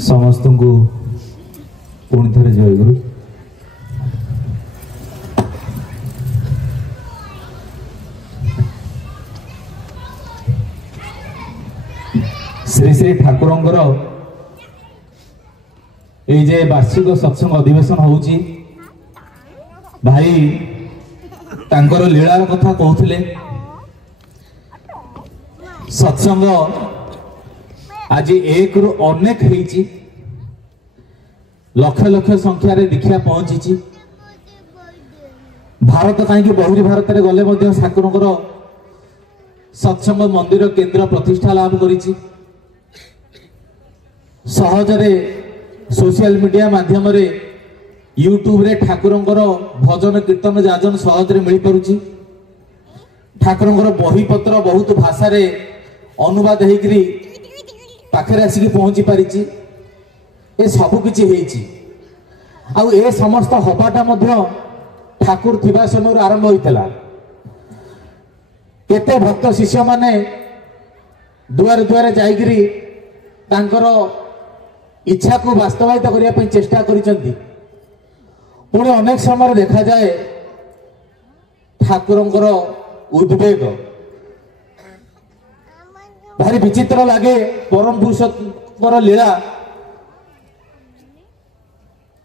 समस्त को पुणी थे जयगुरु। श्री श्री ठाकुरंकर ये वार्षिक सत्संग अधिवेशन होउची भाई तांकर लीलार कथा कहते सत्संग आज एक रु अनेक होईची लक्ष लक्ष संख्यार दीक्षा पहुंची भारत कहीं बहिरी भारत में गले ठाकुरंकर सत्संग मंदिर केंद्र प्रतिष्ठा लाभ करिछि। सहजरे सोशल मीडिया माध्यम रे यूट्यूब रे ठाकुरंकर भजन कीर्तन जाजन सहजरे मिल पारुछि। ठाकुरंकर बही पत्र बहुत भाषा रे अनुवाद होकरी पाखरे आसिक पहुंची पारिछि। ए सब किछि हेछि आउ ए समस्त हबाटा मध्य ठाकुर थिबा समय आरंभ होइतला। केते भक्त शिष्य माने दुआर दुआर जाइकरी तांकर इच्छा को वास्तवायित करने पर चेष्टा करिसेंती। पुणे अनेक समय देखा जाए ठाकुरंकर उद्वेग भारी विचित्र लगे। परम पुरुषर लीला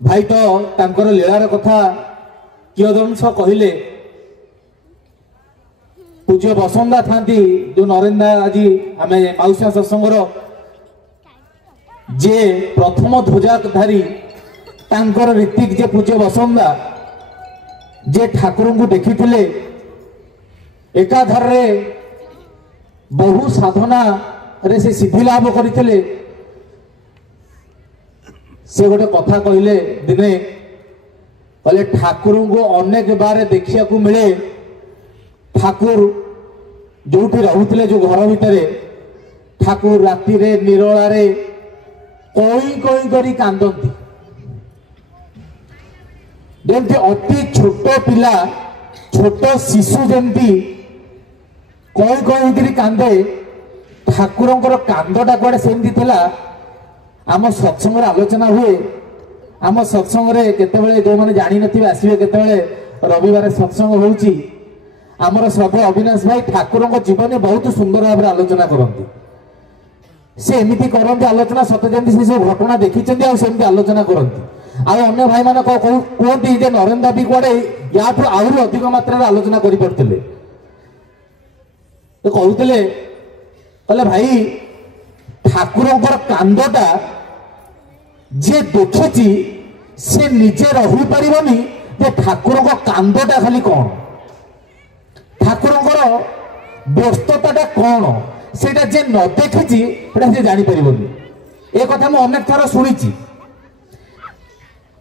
भाई तो तांकर लीलार कथा कियदंश कहले पूज्य बसंदा थांती जो नरेंद्र आज आम मौसा सत्संगर जे प्रथम ध्वजाधारी तांकर ऋतिक जे पूज्य बसंदा जे ठाकुर को देखी थिले एकाधार रे बहु साधना रे से सिद्धि लाभ करथिले। से गोटे कथा कहले दिने कहले ठाकुर को अनेक बार देखिया को मिले। ठाकुर जो रहुले जो घर भितर ठाकुर राति रे निरोला रे कोई कोई करी कांदती जमती अति छोट पिला छोट शिशु जमती कोई कोई करी कांदे। ठाकुरंकर कांदटा कुआडे सेमती थिला। आम सत्संग आलोचना हुए आम सत्संग रे केतेबेले जो माने जानि नथिबे आसीबे केतेबेले रविवार सत्संग होउची। आमर श्रद्धा अविनाश भाई ठाकुरंक जीवन बहुत सुंदर भाव आलोचना करती। से एमती करते आलोचना सत जमी से सब घटना देखी सेमती आलोचना करती। अन्य भाई मैंने कहते नरेंद्र भी कड़े या आहरी अधिक मात्रा आलोचना करते तो कहते कहले भाई ठाकुरंकर कांदटा जे देखी से निजे रही पारिबनी जे ठाकुरंक कांदटा खाली कौन ठाकुरंकर व्यस्तता कौन सेटा जे न देखी से जानी परिबनी। ए कथा मैं अनेक थर शुणी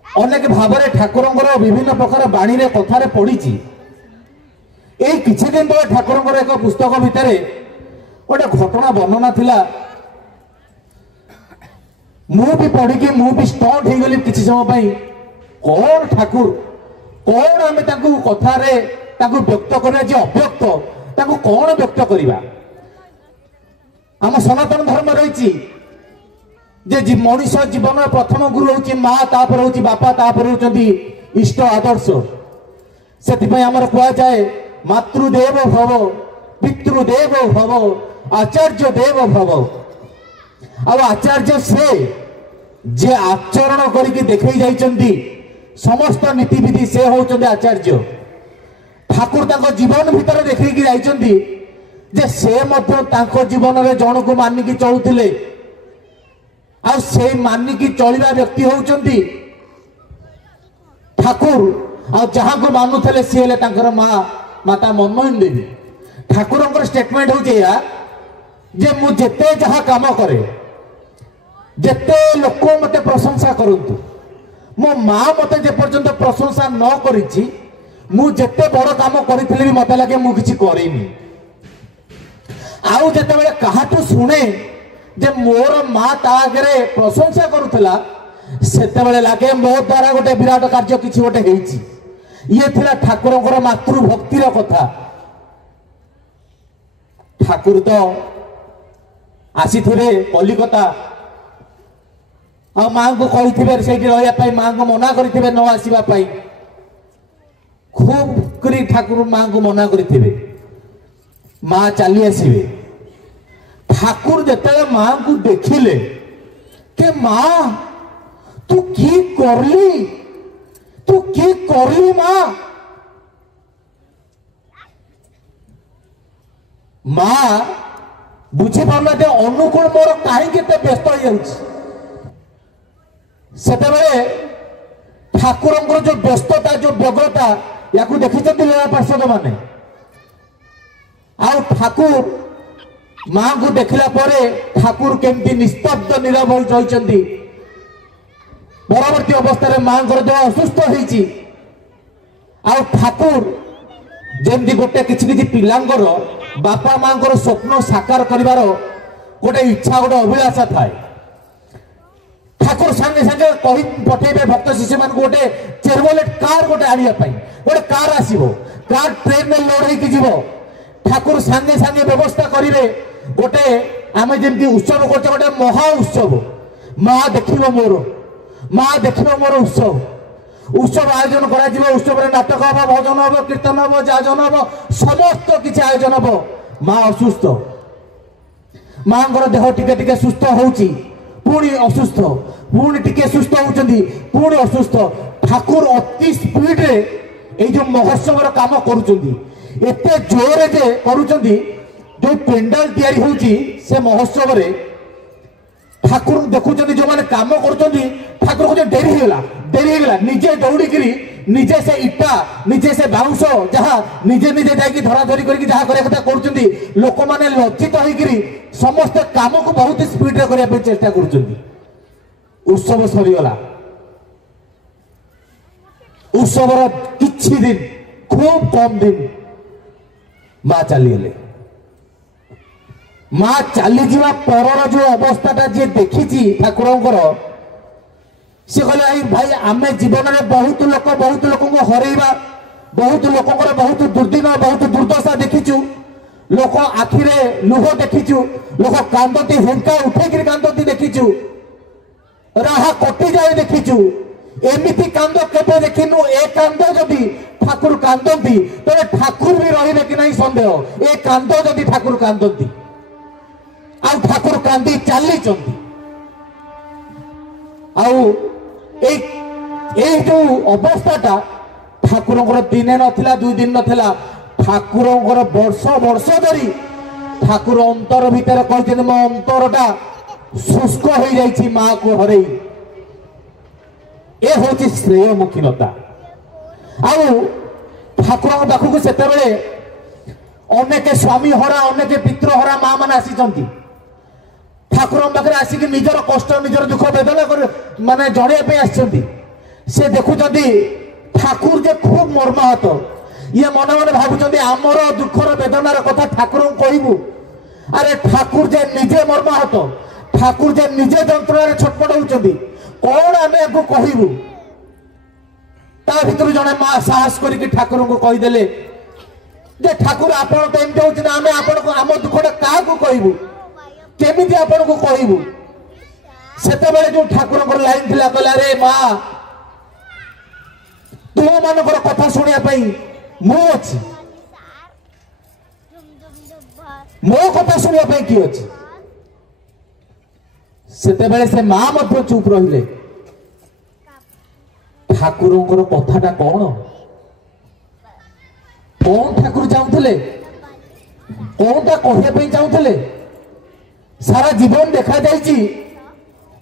अनेक भाव ठाकुरंकर विभिन्न प्रकार बाणी रे कथारे पढ़ी। किछि दिन तले ठाकुरंकर एक पुस्तक भितर गोटे घटना वर्णना थिला। मु भी पढ़ी कि मु भी स्टंट हो गली किछि समय पई कौन ठाकुर कौन आमे ताकू कथारे ताकू व्यक्त करिया जे अव्यक्त ताकू कौन व्यक्त करिबा। आम सनातन धर्म रही जे मनुष्य जीवन प्रथम गुरु हूँ माँ तापर हूँ बापा तापर होती इष्ट आदर्श। से आमर कहुए मातृदेव भव पितृदेव भव आचार्य देव भव। आचार्य से जे आचरण करके देखई जाइछंती समस्त नीतिविधि से होउछंती आचार्य। ठाकुर ताको जीवन भीतर देखई जाइछंती जे से मध्य ताको जीवन में जन को मानिकी चलुथिले आ से मानिकी चलिबा व्यक्ति होउछंती ठाकुर। आ जहां को मानुथले सी हेले तांकर माता मनमोहन देवी। ठाकुरंकर स्टेटमेंट होउछ या जे मु जेते जहां काम करे जेते लोक मते प्रशंसा करंतु मो मां मते जे पर्यंत प्रशंसा न करिछि मु जेते बड़ काम करिथिले भी मते लागे मु किछि करिनी। आउ जेते बेले काहाटू सुने जे मोर मां ता आगे प्रशंसा करुथला सेते बेले लागे मो द्वारा गोटे विराट कार्य किछि गोटे हेछि। ये थिला ठाकुरंकर मातृभक्तिर कथा। ठाकुर तो आसी कलिकता आ माँ को कही से रही माँ को मना करें न आसवा खूब करी ठाकुर माँ को मना करें माँ चली आसवे ठाकुर जिते माँ को देखिले के माँ तू की करली माँ माँ बुझी पारना जे अनुकूल मोर कहीं व्यस्त हो जाते ठाकुर जो व्यस्तता जो व्यग्रता या देखी लीला पार्षद माने आउ ठाकुर माँ को देखला परे ठाकुर केमती निस्तब्ध नीरव रही परवर्ती अवस्था माँ देह असुस्थ होती आउ ठाकुर जमती गोटे किसी पिलांगर बापा माँ स्वप्न साकार कर गोटे इच्छा गोटे अभिलाषा थाए ठाकुर सांगे सांगे कही पठेबे भक्त शिष्य मान गोटे चेरवलेट कार गोटे आनिया पई गोटे कार आसीबो कार ट्रेन में लोड होई जीवो ठाकुर सांगे सांगे व्यवस्था करिवे गोटे आमे जेमती उत्सव करते गोटे महा उत्सव माँ देखिबो मोर उत्सव आयोजन करा जीवो उत्सव रे नाटक हबो भजन हबो कीर्तन हबो जाजन हबो समस्त किछि आयोजन हबो माँ असुस्थ माँ देह टिके टिके सुस्थ होउची पुणी असुस्थ पुणी टिके सुस्थ होउचंदी पुणी असुस्थ ठाकुर अति स्पीड रे ए जो महोत्सव काम करूचंदी एते जोरे जे करूचंदी जो पेंडाल तैयारी होउची से महोत्सव रे ठाकुर देखुचंदी जो माने काम करूचंदी ठाकुर को डेरी हेला निजे दौड़ी करी निजे से इटा निजे से बाउंस जहाँ निजे निजे जाकि धरा धरी करके जहाँ करिया कथा करूचंदी लोक माने लज्जित होइकरी समस्त काम को बहुत स्पीड रे करिया पे चेष्टा करूचंदी उत्सव सरीगला उत्सव किछि दिन खूब कम दिन माँ चली गले माँ चली जावा पर जो अवस्था जी देखी ठाकुर सी कहले भाई आम जीवन में बहुत लोक को हरइबा बहुत लोक बहुत दुर्दिन बहुत दुर्दशा देखीचु लोक आखिरे लुह देखीचु लोक कांदती हुंका उठेक कांदती देखीचु राहा कटि जाए देखीचु एमिति कांद केबे देखिनु ए कांद जदि ठाकुर कांदती तबे ठाकुर भी रहिबे कि नहीं संदेह ए कांद जदि ठाकुर कांदती आ ठाकुर कांदी चली जो अवस्था ठाकुर दिने नथिला दुई दिन नथिला ठाकुर वर्ष वर्ष धरी ठाकुर अंतर भितर कहते मो अंतरटा शुष्क हो जाइए माँ को हरई ए हूँ श्रेयमुखीनता आउ ठाकुर पाखक से अनेक स्वामी हरा अनेक पितृहरा माँ मैंने आसी ठाकुर पाखे आसिक निजर कष्ट निजर दुख वेदना माने जड़े आसी से देखुं ठाकुर जे खूब मर्माहत ये मन मन भावुं आमर दुखर वेदनार कथा ठाकुर कहबू अरे ठाकुर जे निजे मर्माहत ठाकुर जे निजे जंत्रण छटपट होती कौन आम आपको कहबू ता भीतर जड़े माँ साहस करके ठाकुर को कहीदेले जे ठाकुर आपण तो एमती होती आम आपण आम दुखटा क्या कहबू केमिति आपण को कहबू सेते जो ठाकुर लाइन थिला कहला रे माँ तुम मानकर कथा शुणा मु अच्छी मो कथा शुणा किए अच्छी सेते से माँ मध्य चुप रहिले ठाकुर कथाटा कौन कौन ठाकुर चाहूले कौनटा कहवाई चाहूले सारा जीवन देखा जाइए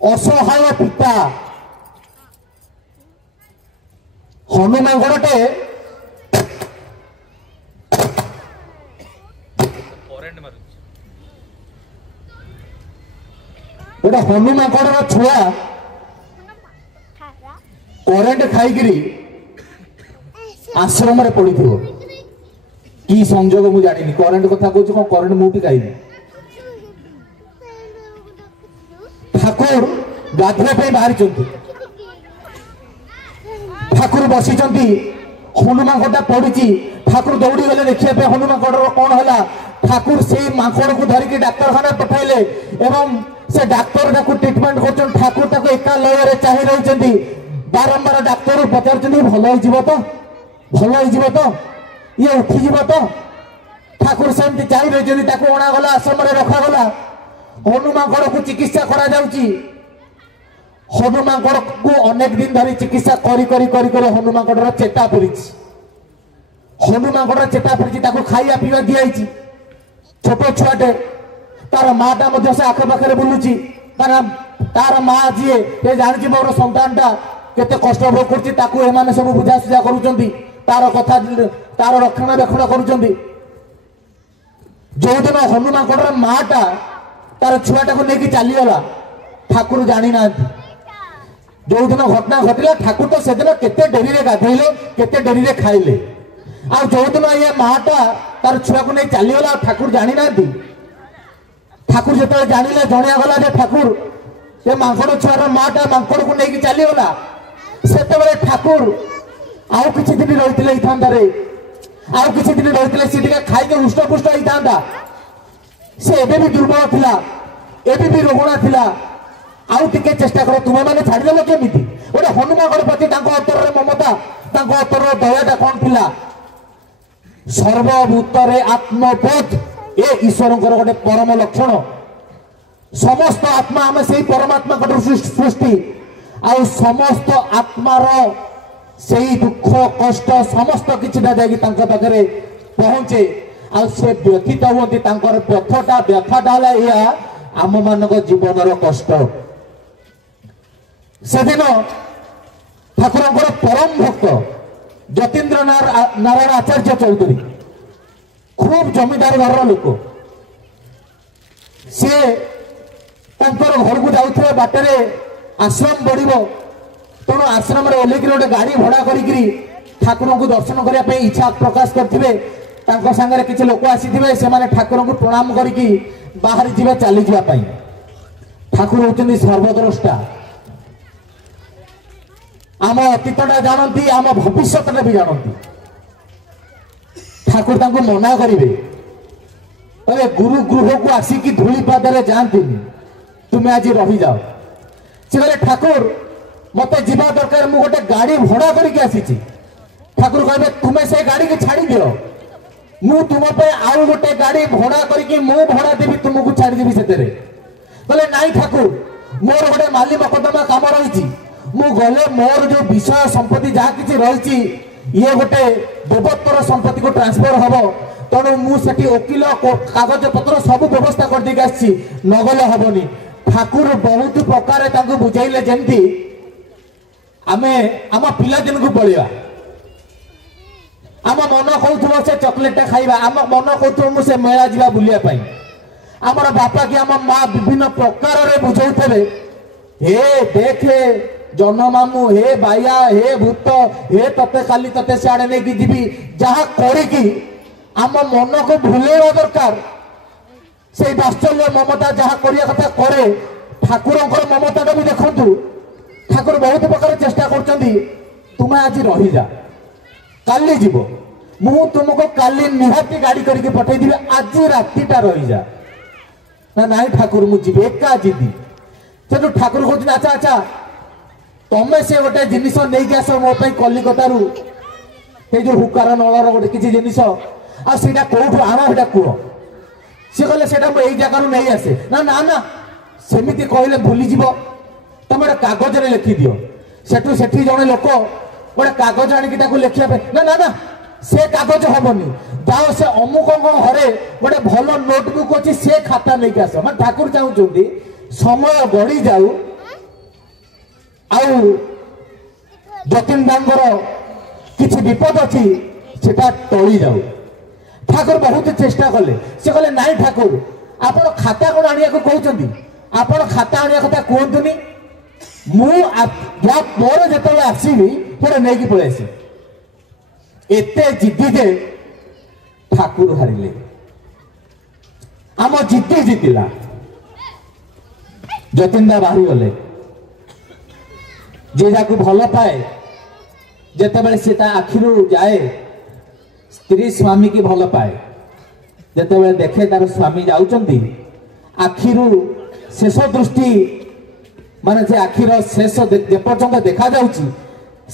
असहाय पिता हनुमान गड़े गोटे हनुमान गड़ छुआ करेन्ट खाई आश्रम रे पड़ी कि संजोग मुझे जानी करेन्ट कथा कहूँ कौन करेन्ट मुझे खाई ठाकुर गाधे बाहरी ठाकुर बसी हनुमान गड़ा पड़ी ठाकुर दौड़ी गले देखिए हनुमान गढ़ कौन है ठाकुर से माकड़ को धरिकी डाक्तरखाना पठाइले एवं से डाक्तर ट्रिटमेंट कर ठाकुर एका लय चाह रही बारंबार डाक्तर पचार भल हो ये उठीज तो ठाकुर सेमती चाह रही अणागला आश्रम रखागला हनुमाकड़ को चिकित्सा करा जाउची हनुमाकड़ को अनेक दिन धरी चिकित्सा करी करी करी करी हनुमाकड़ चेता पड़ी हनुमाकड़ चेता पड़ी खाଇବା पीवा दिखाई छोट छुआटे तार माटा से आखपाखे बुलूची तार माँ जी जानी मोर सन्तानटा केते कष्ट भोग कर सब बुझासुझा कर तार कथा तार रक्षणाबेक्षण कर जो दिन हनुमाकड़ माटा तार छुआटा को लेकिन चलीगला ठाकुर जानी ना जो दिन घटना घटला ठाकुर तो से दिन केते डेरी रे गाधेले केते डेरी रे खाइले आ जो दिन ये माटा तार छुआ को नहीं चलीगला ठाकुर जानी ना ठाकुर जो जानिले जणिया गला जे ठाकुर ये मांकड़ छुआर माटा मांकड़ को लेकिन चलीगला से ठाकुर आउ किछि दिन रहितले इथांदा रे आउ किछि दिन रहितले सिटिका खाइके हुष्टपुष्ट इथांदा से एबे भी दुर्बल थिला एबे भी रोगणा थिला आउ टिके चेष्टा करो तुम माने छाड़देल केमिति गोटे हनुमाकड़ प्रति अंतर ममता अंतर दयाटा कौन थिला सर्वभूतरे आत्मबोध ए ईश्वर गोटे परम लक्षण समस्त आत्मा आम से परमात्मा सृष्टि आउ समस्त आत्मार से दुख कष्ट समस्त किसी पाखे पहुंचे आ से व्यथित हुए व्यथाटा आम मान जीवन कष्ट से दिन ठाकुर परम भक्त जतीन्द्र नारायण आचार्य चौधरी खूब जमीदार घर लोक सी घर को जाऊे बाटर आश्रम बढ़ तेणु आश्रम ओल्ल गोटे गाड़ी भड़ा करी ठाकुर को दर्शन करने इच्छा प्रकाश करते सागर किसी लोक आसी से ठाकुर को प्रणाम करके बाहरी जी चली जावाई ठाकुर होती सर्वद्रष्टा आम अतीतटा जानती आम भविष्यटा भी जानती ठाकुर मना करेंगे गुरु गृह को आसिकी धूली पादे जाती तुम्हें आज रही जाओ सी कहे ठाकुर मत जीवा दरकार मु गोटे गाड़ी भड़ा करके आसी ठाकुर कहे तुम्हें से गाड़ी की छाड़ी दियो मु तुम पे आउ गोटे गाड़ी भड़ा करके मु भड़ा देवी तुमको छाड़देवी से कहले नाई ठाकुर मोर गोटे माली मकदमा काम रही मु गले मोर जो विषय संपत्ति जहाँ किसी रही ये गोटे देवत्वर संपत्ति को ट्रांसफर हम तेणु मुझे वकिल कागज पत्र सब व्यवस्था करदेक आसी नगले हेनी ठाकुर बहुत प्रकार बुझाइले जमती आमे आम पिलादिन को पलिया आम मन कहूब से चॉकलेट खाइबा आम मन कहूब से मेला जावा बुलिया आमर बापा कि आम माँ विभिन्न प्रकार बुझाऊे हे देखे जन मामू हे बाया हे भूत हे तते काली तते सियाड़े नहीं जीवी जहाँ करी आम मन को भूलेवा दरकार से वात्सल्य ममता जहाँ करिया कथा करे ठाकुर ममता भी देखु ठाकुर बहुत प्रकार चेष्टा कर तुम्हें आज रही जा काली जीव मु तुमको काली निहाती गाड़ी करके पठेदेवी आज रातिटा रही जा ना नाई ठाकुर मुझे एका जीदी तेणु ठाकुर कहते अच्छा अच्छा तमें से गोटे जिनिस नहीं आस मो कलिकतार जो हुकार नलर गोटे किसी जिनिस आटा कौटू आण से कह सी कहले से जगार नहीं आसे ना ना ना सेमती कहले भूलीज तुम गोटे कागज लिखि दियो सेठू सेठी जड़े लोक गोटे कागज आणिक लिखा ना ना ना से कागज हेनी जाओ से अमुक घरे गोटे भल नोटबुक अच्छी से खाता नहीं आस मैं ठाकुर चाहूँगी समय गड़ी जाऊ आउ जतीन दांगर किसी विपद अच्छी सेटा टली जाऊ ठाकुर बहुत चेष्टा कले से कहले नाई ठाकुर आप खाता कौन आनिया कहते आप खाता आनिया कथा कहतुनि मुझे जो आसबि पूरा नहीं पलि आस एते जिद्दी जे ठाकुर हारिले आम जिद्दी जितिला जतीन बाहरी गले जे जाकू भल पाए जिते बड़े सी आखिर जाए स्त्री स्वामी की भल पाए ଯେତେବେଳେ ଦେଖେ ତାର ସ୍ୱାମୀ ଯାଉଛନ୍ତି ଆଖିରୁ ଶେଷ ଦୃଷ୍ଟି ମାନେ ସେ ଆଖିର ଶେଷ ଯେପର୍ଯ୍ୟନ୍ତ ଦେଖାଯାଉଛି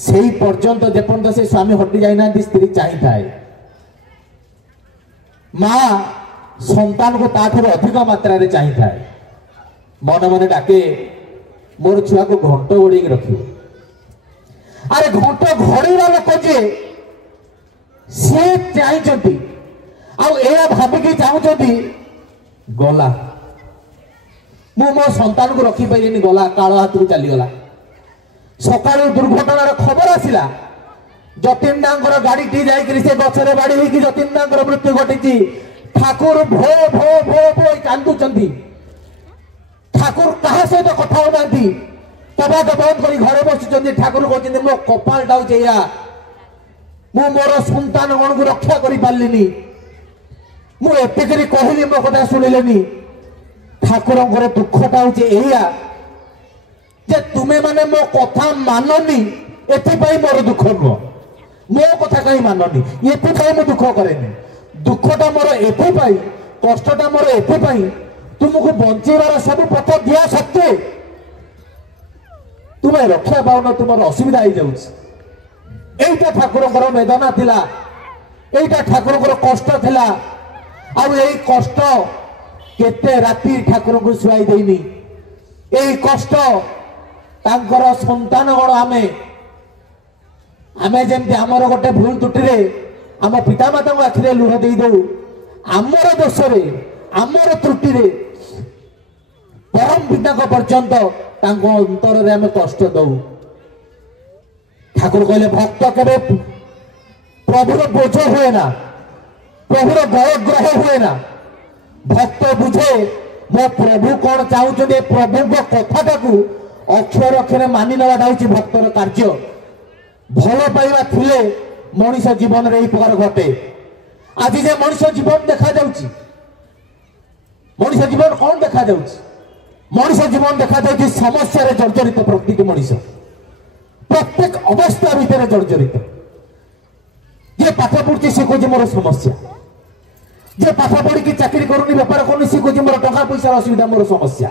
ସେଇ ପର୍ଯ୍ୟନ୍ତ ଯେପର୍ଯ୍ୟନ୍ତ ସେ ସ୍ୱାମୀ ହଟି ଯାଇନାହାନ୍ତି ସ୍ତ୍ରୀ ଚାହିଁଥାଏ। ମା ସନ୍ତାନକୁ ତାଠାରୁ ଅଧିକ ମାତ୍ରାରେ ଚାହିଁଥାଏ। ମନେ ମନେ ଡାକେ ମୋର ଛୁଆକୁ ଘଣ୍ଟ ଘୋଡେଇକି ରଖିବ। ଆରେ ଘଣ୍ଟ ଘୋଡେଇବା ଲୋକ ଯିଏ ସିଏ ଚାହିଁଛନ୍ତି ଆଉ ଏଇଆ ଭାବିକି ଚାହୁଁଛନ୍ତି ଗଲା ମୁଁ ମୋ ସନ୍ତାନକୁ ରଖିପାରିଲିନି, ଗଲା କାଳ ହାତରୁ ଚାଲିଗଲା। ସକାଳୁ ଦୁର୍ଘଟଣାର ଖବର ଆସିଲା, ଯତୀନ ଦାଙ୍କର ଗାଡିଟି ଯାଇକରି ସେ ଗଛରେ ବାଡି ହେଇକି ଯତୀନ ଦାଙ୍କର ମୃତ୍ୟୁ ଘଟିଛି। ଠାକୁର ଭୋ ଭୋ ଭୋ ଭୋ କାନ୍ଦୁଛନ୍ତି। ଠାକୁର କାହା ସହିତ କଥା ହଉନାହାନ୍ତି, କବାଟ ବନ୍ଦ କରି ଘରେ ବସିଛନ୍ତି। ଠାକୁର କହୁଛନ୍ତି ମୋ କପାଳଟା ହଉଛି ଏଇଆ, ମୁଁ ମୋର ସନ୍ତାନ ଗଣକୁ ରକ୍ଷା କରିପାରିଲିନି, ମୁଁ ଏତିକିରି କହିଲି ମୋ କଥା ଶୁଣିଲେନି। ଠାକୁରଙ୍କର ଦୁଃଖଟା ହଉଛି ଏଇଆ ଯେ ତୁମେ ମାନେ ମୋ କଥା ମାନନି, ଏଥିପାଇଁ ମୋର ଦୁଃଖ ନୁହଁ। ମୋ କଥା କାହିଁ ମାନନି ଏଥିପାଇଁ ମୁଁ ଦୁଃଖ କରେନି। ଦୁଃଖଟା ମୋର ଏଥିପାଇଁ, କଷ୍ଟଟା ମୋର ଏଥିପାଇଁ ତୁମକୁ ବଞ୍ଚେଇବାର ସବୁ ପଥ ଦିଆ ସତ୍ତ୍ୱେ ତୁମେ ରକ୍ଷା ପାଉନ, ତୁମର ଅସୁବିଧା ହେଇଯାଉଛି। এইটা ঠাকুরଙ୍କର বেদনা ଥିଲା, এইটা ঠাকুরଙ୍କର কষ্ট ଥିଲା। ଆଉ এই কষ্ট কেতে রাতি ঠাকুরଙ୍କୁ শুয়াই ଦେଇନି। এই কষ্ট ତାଙ୍କର ସନ୍ତାନଗଣ ଆମେ ଯେମିତି ଆମର ଗୋଟେ ଭୁଲ ତ୍ରୁଟିରେ ଆମ ପିତାମାତାଙ୍କ ଆଖିରେ ଲୁହ ଦେଇଦେଉ, ଆମର ଦୋଷରେ ଆମର ତ୍ରୁଟିରେ ପରମ ପିତାଙ୍କ ପର୍ଯ୍ୟନ୍ତ ତାଙ୍କ ଅନ୍ତରରେ ଆମେ କଷ୍ଟ ଦଉ। ଠାକୁର କହିଲେ ଭକ୍ତ କେବେ ପ୍ରଭୁର ବୋଝ ହୁଏ ନା, ପ୍ରଭୁର ବଳଗ୍ରହ ହୁଏ ନା। ଭକ୍ତ ବୁଝେ ମୋ ପ୍ରଭୁ କଣ ଚାହୁଁଛନ୍ତି, ପ୍ରଭୁଙ୍କ କଥାଟାକୁ ଅକ୍ଷର ଅକ୍ଷରେ ମାନି ନେବାଟା ହଉଛି ଭକ୍ତର କାର୍ଯ୍ୟ। ଭଲ ପାଇବା ଥିଲେ ମଣିଷ ଜୀବନରେ ଏହି ପ୍ରକାର ଘଟେ। ଆଜି ଯେ ମଣିଷ ଜୀବନ ଦେଖାଯାଉଛି, ମଣିଷ ଜୀବନ କଣ ଦେଖାଯାଉଛି? ମଣିଷ ଜୀବନ ଦେଖାଯାଉଛି ସମସ୍ୟାରେ ଜର୍ଜରିତ। ପ୍ରତିଟି ମଣିଷ প্রত্যেক অবস্থা ভিতরে জর্জরিত। যে পাঠ পড়ছে সে কହୁଛି ମୋର ସମସ୍ୟା, যে পাঠ পড়িকি চাকরি করুনি বেপার করুনি সে কହୁଛି ମୋର ଟଙ୍କା ପଇସାର ଅସୁବିଧା, ମୋର ସମସ୍ୟା।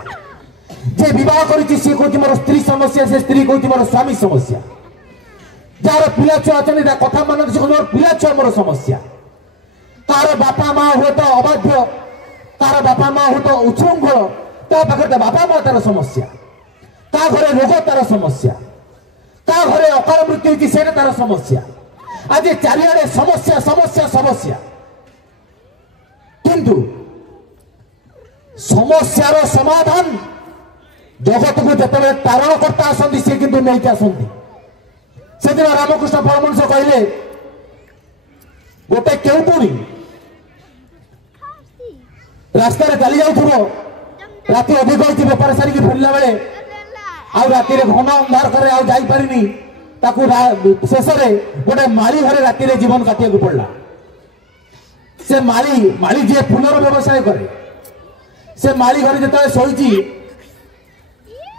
যে বিবাহ করেছি সে কହୁଛି ମୋର স্ত্রী সমস্যা, সে স্ত্রী কହୁଛି ମୋର স্বামী সমস্যা। যার পিলা ছুয়া অଛନ୍ତି তা কথা ମାନନ୍ତି সে কହୁଛି ମୋର ପିଲା ଛୁଆ ମୋର ସମସ୍ୟା। কার বাপা মা ହୁଏତ ଅବାଧ୍ୟ, কার বাপা মা ହୁଏତ ଉଚ୍ଛୃଙ୍ଖଳ, ତା ପାଖରେ ତା ବାପା ମା ତାର ସମସ୍ୟା। ତା ଘରେ ରୋଗ ତାର ସମସ୍ୟା, ତା ଘରେ ଅକାଳ ମୃତ୍ୟୁ ହେଇଛି ସେଟା ତାର ସମସ୍ୟା। ଆଜି ଚାରିଆଡେ ସମସ୍ୟା ସମସ୍ୟା ସମସ୍ୟା। କିନ୍ତୁ ସମସ୍ୟାର ସମାଧାନ ଜଗତକୁ ଯେତେବେଳେ ତାରଣକର୍ତ୍ତା ଆସନ୍ତି ସେ କିନ୍ତୁ ନେଇକି ଆସନ୍ତି। ସେଦିନ ରାମକୃଷ୍ଣ ପରମହଂସ କହିଲେ ଗୋଟେ କେଉଟୁଣୀ ରାସ୍ତାରେ ଚାଲି ଯାଉଥିବ, ରାତି ଅଧିକ ହେଇଛି, ବେପାର ସାରିକି ଫେରିଲା ବେଳେ ଆଉ ରାତିରେ ଘନ ଅନ୍ଧାର କରେ ଆଉ ଯାଇପାରିନି, ତାକୁ ଶେଷରେ ଗୋଟେ ମାଳି ଘରେ ରାତିରେ ଜୀବନ କାଟିବାକୁ ପଡିଲା। ସେ ମାଳି ଯିଏ ଫୁଲର ବ୍ୟବସାୟ କରେ, ସେ ମାଳି ଘରେ ଯେତେବେଳେ ଶୋଇଛି,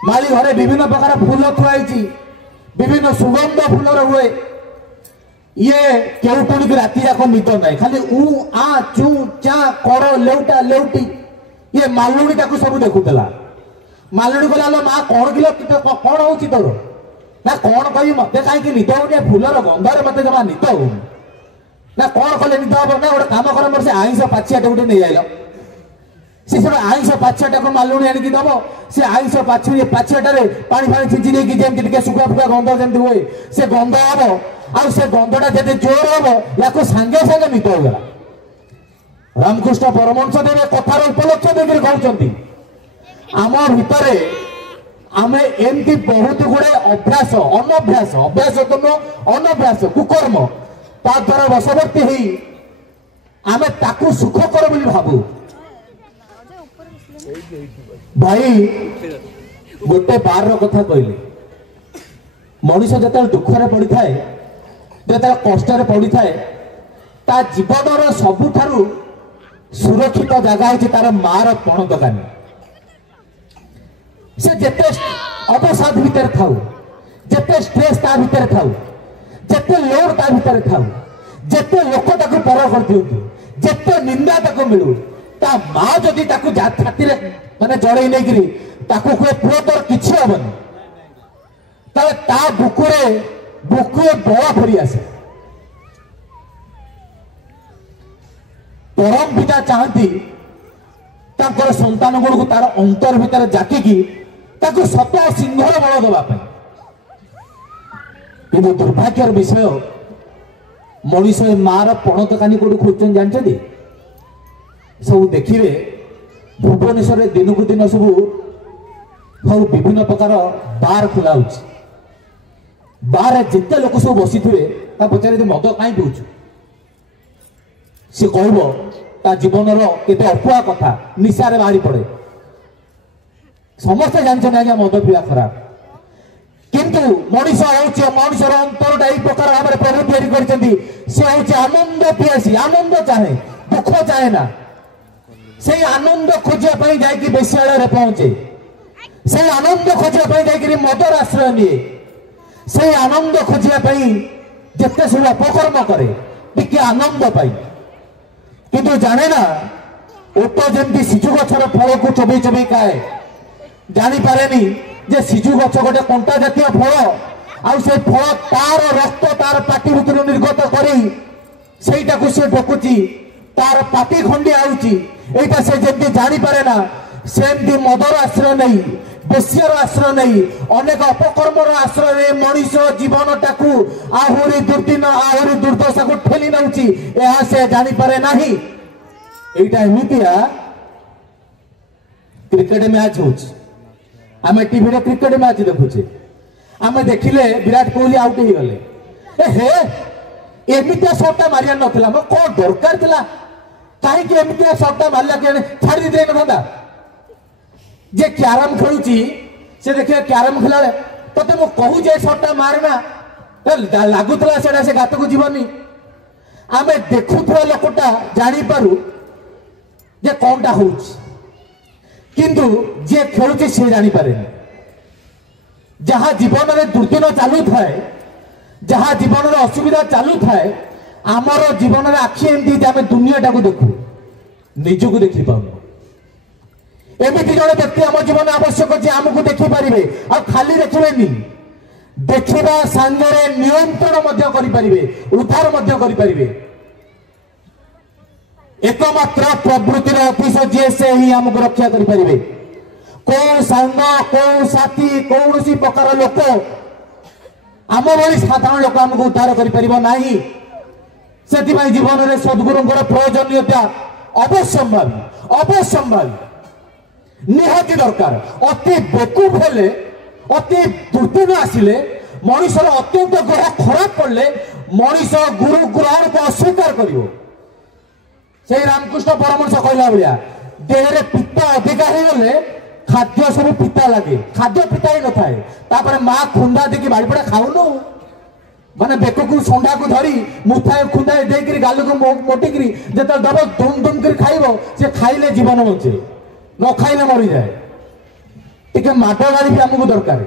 ମାଳି ଘରେ ବିଭିନ୍ନ ପ୍ରକାର ଫୁଲ ଥୁଆ ହେଇଛି, ବିଭିନ୍ନ ସୁଗନ୍ଧ ଫୁଲର ହୁଏ। ଇଏ କେଉଟୁଣିକି ରାତି ଯାକ ନିଦ ନାହିଁ, ଖାଲି ଉ ଆ ଚୁ ଚା କର ଲେଉଟା ଲେଉଟି ଇଏ ମାଲୁଣୀ ତାକୁ ସବୁ ଦେଖୁଥିଲା। ମାଲୁଣୀ କହିଲା ଲୋ ମା କଣ କିଲୋ କଣ ହଉଛି ତୋର? ନା କଣ କହିବି, ମତେ କାହିଁକି ନିଦ ହଉନି, ଫୁଲର ଗନ୍ଧରେ ମତେ ଜମା ନିଦ ହଉନି। ନା କଣ କଲେ ନିଦ ହବ? ନା ଗୋଟେ କାମ କର, ମୋର ସେ ଆଇଁଷ ପାଛିଆଟା ଗୋଟେ ନେଇ ଆଇଲ। ସେ ସେଟା ଆଇଁଷ ପାଛିଆଟାକୁ ମାଲୁଣୀ ଆଣିକି ଦବ। ସେ ଆଇଁଷ ପାଛିଆଟାରେ ପାଣି ଫାଣି ଛିଞ୍ଚି ଦେଇକି ଯେମିତି ଟିକେ ଶୁଖୁଆ ଫୁକା ଗନ୍ଧ ଯେମିତି ହୁଏ ସେ ଗନ୍ଧ ହବ। ଆଉ ସେ ଗନ୍ଧଟା ଯେତେ ଜୋର ହବ ୟାକୁ ସାଙ୍ଗେ ସାଙ୍ଗେ ନିଦ ହେଇଗଲା। ରାମକୃଷ୍ଣ ପରମହଂସ ଦେବ କଥାର ଉପଲକ୍ଷ୍ୟ ଦେଇକରି କହୁଛନ୍ତି ଆମ ଭିତରେ ଆମେ ଏମିତି ବହୁତ ଗୁଡେ ଅଭ୍ୟାସ ଅନଭ୍ୟାସ, ଅଭ୍ୟାସ ତ ନୁହଁ ଅନଭ୍ୟାସ କୁକର୍ମ ତା ଦ୍ୱାରା ବଶବର୍ତ୍ତୀ ହେଇ ଆମେ ତାକୁ ସୁଖକର ବୋଲି ଭାବୁ। ଭାଇ ଗୋଟେ ବାରର କଥା କହିଲେ, ମଣିଷ ଯେତେବେଳେ ଦୁଃଖରେ ପଡିଥାଏ, ଯେତେବେଳେ କଷ୍ଟରେ ପଡିଥାଏ, ତା ଜୀବନର ସବୁଠାରୁ ସୁରକ୍ଷିତ ଜାଗା ହେଉଛି ତାର ମାର ପଣ ଦୋକାନୀ। ସେ ଯେତେ ଅବସାଦ ଭିତରେ ଥାଉ, ଯେତେ ଷ୍ଟ୍ରେସ୍ ତା ଭିତରେ ଥାଉ, ଯେତେ ଲୋଡ ତା ଭିତରେ ଥାଉ, ଯେତେ ଲୋକ ତାକୁ ପର କରିଦିଅନ୍ତୁ, ଯେତେ ନିନ୍ଦା ତାକୁ ମିଳୁ, ତା ମା ଯଦି ତାକୁ ଛାତିରେ ମାନେ ଜଡେଇ ନେଇକିରି ତାକୁ କୁହେ ପୁଅ ତୋର କିଛି ହବନି, ତାହେଲେ ତା ବୁକୁରେ ବଳ ଫେରି ଆସେ। ପରମ ପିତା ଚାହାନ୍ତି ତାଙ୍କର ସନ୍ତାନ ଗୁଡକୁ ତାର ଅନ୍ତର ଭିତରେ ଜାକିକି ତାକୁ ସତ ସିଂହର ବଳ ଦେବା ପାଇଁ। କିନ୍ତୁ ଦୁର୍ଭାଗ୍ୟର ବିଷୟ, ମଣିଷ ଏ ମାର ପଣତ କାନି କୋଉଠି ଖୋଜୁଛନ୍ତି ଜାଣିଛନ୍ତି? ସବୁ ଦେଖିବେ ଭୁବନେଶ୍ୱରରେ ଦିନକୁ ଦିନ ସବୁ ବିଭିନ୍ନ ପ୍ରକାର ବାର୍ ଖୋଲା ହଉଛି। ବାର୍ରେ ଯେତେ ଲୋକ ସବୁ ବସିଥିବେ ତା ପଚାରିବେ ମଦ କାହିଁ ପିଉଛୁ, ସେ କହିବ ତା ଜୀବନର କେତେ ଅକୁହା କଥା ନିଶାରେ ବାହାରି ପଡେ। ସମସ୍ତେ ଜାଣିଛନ୍ତି ଆଜ୍ଞା ମଦ ପିଇବା ଖରାପ, କିନ୍ତୁ ମଣିଷ ହଉଛି, ମଣିଷର ଅନ୍ତରଟା ଏଇ ପ୍ରକାର ଭାବରେ ପ୍ରଭୁ ତିଆରି କରିଛନ୍ତି। ସେ ହଉଛି ଆନନ୍ଦ ପିଆସି, ଆନନ୍ଦ ଚାହେଁ, ଦୁଃଖ ଚାହେଁ ନା। ସେଇ ଆନନ୍ଦ ଖୋଜିବା ପାଇଁ ଯାଇକି ବେଶ୍ୟାଳୟରେ ପହଞ୍ଚେ, ସେଇ ଆନନ୍ଦ ଖୋଜିବା ପାଇଁ ଯାଇକି ମଦର ଆଶ୍ରୟ ନିଏ, ସେଇ ଆନନ୍ଦ ଖୋଜିବା ପାଇଁ ଯେତେ ସବୁ ଅପକର୍ମ କରେ ଟିକେ ଆନନ୍ଦ ପାଇଁ। କିନ୍ତୁ ଜାଣେ ନା ଓଟ ଯେମିତି ସିଜୁ ଗଛର ଫଳକୁ ଚୋବେଇ ଚୋବେଇ ଖାଏ, ଜାଣିପାରେନି ଯେ ସିଜୁ ଗଛ ଗୋଟେ କଣ୍ଟା ଜାତୀୟ ଫଳ, ଆଉ ସେ ଫଳ ତାର ରକ୍ତ ତାର ପାଟି ଭିତରୁ ନିର୍ଗତ କରି ସେଇଟାକୁ ସେ ଢୋକୁଛି, ତାର ପାଟି ଖଣ୍ଡିଆ ହଉଛି। এইটা সে যেমনি জানিপারে না, সেমতি মদর আশ্রয় নেই, বেশ্যার আশ্রয় নেই, অনেক অপকর্মর আশ্রয় নেই মଣିষ জীবনটাকে আহুরি দুর্দিন আহুরি দুর্দশাকে ঠেলি নেଉଛି। ଏହା ସେ ଜାଣିପାରେ ନାହିଁ। এইটা ଏମିତିଆ କ୍ରିକେଟ ମ୍ୟାଚ୍ ହଉଛି, ଆମେ ଟିଭିରେ କ୍ରିକେଟ ମ୍ୟାଚ୍ ଦେଖୁଛେ, ଆମେ ଦେଖିଲେ ବିରାଟ କୋହଲି ଆଉଟ୍ ହେଇଗଲେ, ହେ ଏମିତିଆ ସଟ୍ଟା ମାରିବାର ନଥିଲା, ମୋ କଣ ଦରକାର ଥିଲା, କାହିଁକି ଏମିତିଆ ସଟ୍ଟା ମାରିଲା କେଜାଣି, ଛାଡ଼ି ଦେଇଥିଲେ ନଥାନ୍ତା। ଯେ କ୍ୟାରମ ଖେଳୁଛି ସେ ଦେଖିବେ କ୍ୟାରମ ଖେଳାଳେ ତତେ ମୁଁ କହୁଛି ଏ ସଟ୍ଟା ମାରେନା, ଲାଗୁଥିଲା ସେଟା ସେ ଗାତକୁ ଯିବନି। ଆମେ ଦେଖୁଥିବା ଲୋକଟା ଜାଣିପାରୁ ଯେ କଣଟା ହଉଛି, କିନ୍ତୁ ଯିଏ ଖେଳୁଛି ସେ ଜାଣିପାରେନି। ଯାହା ଜୀବନରେ ଦୁର୍ଦିନ ଚାଲୁଥାଏ, ଯାହା ଜୀବନରେ ଅସୁବିଧା ଚାଲୁଥାଏ, ଆମର ଜୀବନରେ ଆଖି ଏମିତି ଯେ ଆମେ ଦୁନିଆଟାକୁ ଦେଖୁ, ନିଜକୁ ଦେଖିପାରୁନୁ। ଏମିତି ଜଣେ ବ୍ୟକ୍ତି ଆମ ଜୀବନରେ ଆବଶ୍ୟକ ଯେ ଆମକୁ ଦେଖିପାରିବେ, ଆଉ ଖାଲି ଦେଖିବେନି, ଦେଖିବା ସାଙ୍ଗରେ ନିୟନ୍ତ୍ରଣ ମଧ୍ୟ କରିପାରିବେ, ଉଦ୍ଧାର ମଧ୍ୟ କରିପାରିବେ। एकमात्र प्रवृत्तिर अफिस जी से ही आमको रक्षा करें। कौ सांग कौ साथी कौन प्रकार लोक आम भाई साधारण लोक आमको उद्धार कर जीवन में सद्गुरुंर प्रयोजनीयता अवश्यंभावी अवश्यंभावी निहाती दरकार। अति बेकूफ हेले अति दुर्दिन आसिले मनीषर अत्यंत ग्रह खराब पड़े मनीष गुरु ग्रहण को अस्वीकार कर रामकृष्ण परमहंस कहला भाया देहरे पिता अधिका हो गले खाद्य सब पिता लगे खाद्य पिता ही न थाए माँ खुंदा देखी बाड़ीपड़ा खाऊनु माने बेक को संडा को धरी मुठाए खुंदा देकर गाल को मोटिकी जो दब दुम दुम कर खाइब से खाइले जीवन बचे न खाइले मरी जाए। टिके माड गाड़ी भी आमको दरकार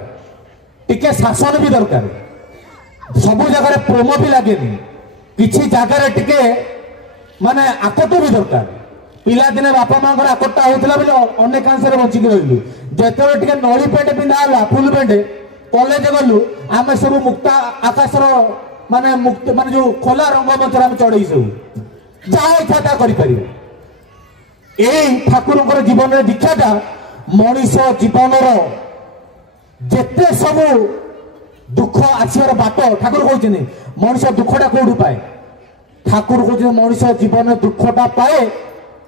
टिके शासन भी दरकार सब जगह प्रेम भी लगे किसी जगार टिके माने आकट भी दरकार। पिला दिने बापा माँ आकटा होता बोले अनेकांश बचिक रही जो टे नली पेंट पिंधा फुल पेंट कॉलेज गलु आम सब मुक्ता आकाशर माने मुक्त माने जो खोला रंगमंच आम चढ़ई सब जहाँ इच्छा ता करें। ठाकुर जीवन में दीक्षाटा मनीष जीवन जिते सब दुख आसार बाट ठाकुर कहते मनीष दुखटा कौटू पाए ठाकुर कहते मनीष जीवन दुखटा पाए